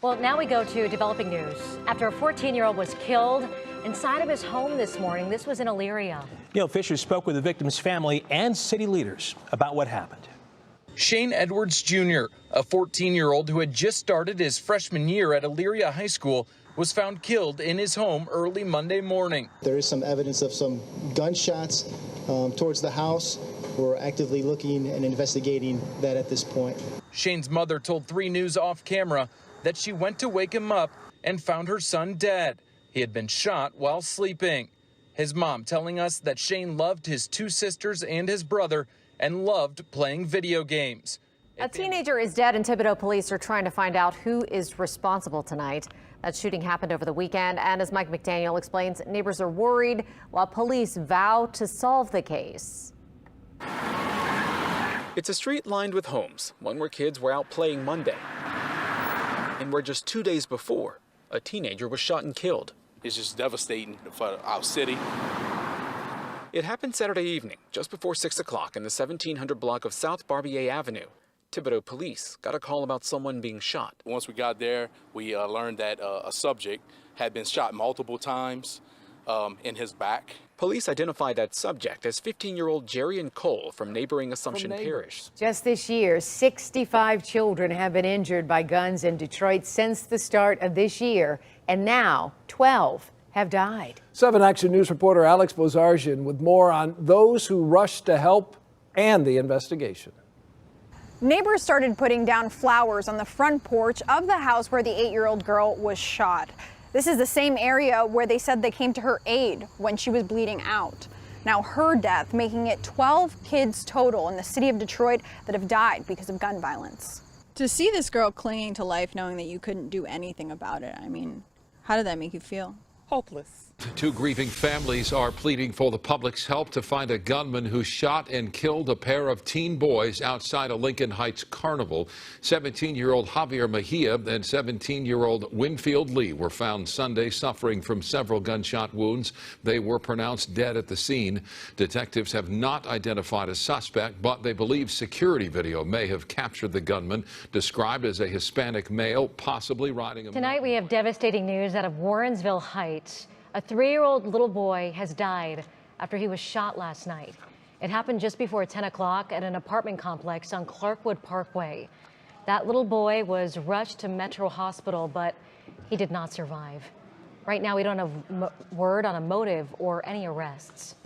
Well, now we go to developing news. After a 14-year-old was killed inside of his home this morning. This was in Elyria. Neil Fisher spoke with the victim's family and city leaders about what happened. Shane Edwards Jr., a 14-year-old who had just started his freshman year at Elyria High School, was found killed in his home early Monday morning. There is some evidence of some gunshots towards the house. We're actively looking and investigating that at this point. Shane's mother told 3 News off camera that she went to wake him up and found her son dead. He had been shot while sleeping. His mom telling us that Shane loved his 2 sisters and his brother and loved playing video games. A teenager is dead, and Thibodaux police are trying to find out who is responsible tonight. That shooting happened over the weekend, and as Mike McDaniel explains, neighbors are worried while police vow to solve the case. It's a street lined with homes, one where kids were out playing Monday, and where just 2 days before, a teenager was shot and killed. It's just devastating for our city. It happened Saturday evening, just before 6 o'clock in the 1700 block of South Barbier Avenue. Thibodaux police got a call about someone being shot. Once we got there, we learned that a subject had been shot multiple times in his back. Police identified that subject as 15-year-old Jerrion Cole from neighboring Assumption Parish. Just this year, 65 children have been injured by guns in Detroit since the start of this year, and now 12 have died. 7 Action News reporter Alex Bozarjian with more on those who rushed to help and the investigation. Neighbors started putting down flowers on the front porch of the house where the 8-year-old girl was shot. This is the same area where they said they came to her aid when she was bleeding out. Now her death making it 12 kids total in the city of Detroit that have died because of gun violence. To see this girl clinging to life knowing that you couldn't do anything about it, I mean, how did that make you feel? Hopeless. 2 grieving families are pleading for the public's help to find a gunman who shot and killed a pair of teen boys outside a Lincoln Heights carnival. 17-year-old Javier Mejia and 17-year-old Winfield Lee were found Sunday suffering from several gunshot wounds. They were pronounced dead at the scene. Detectives have not identified a suspect, but they believe security video may have captured the gunman, described as a Hispanic male, possibly riding a... Tonight we have devastating news out of Warrensville Heights. A 3-year-old little boy has died after he was shot last night. It happened just before 10 o'clock at an apartment complex on Clarkwood Parkway. That little boy was rushed to Metro Hospital, but he did not survive. Right now, we don't have word on a motive or any arrests.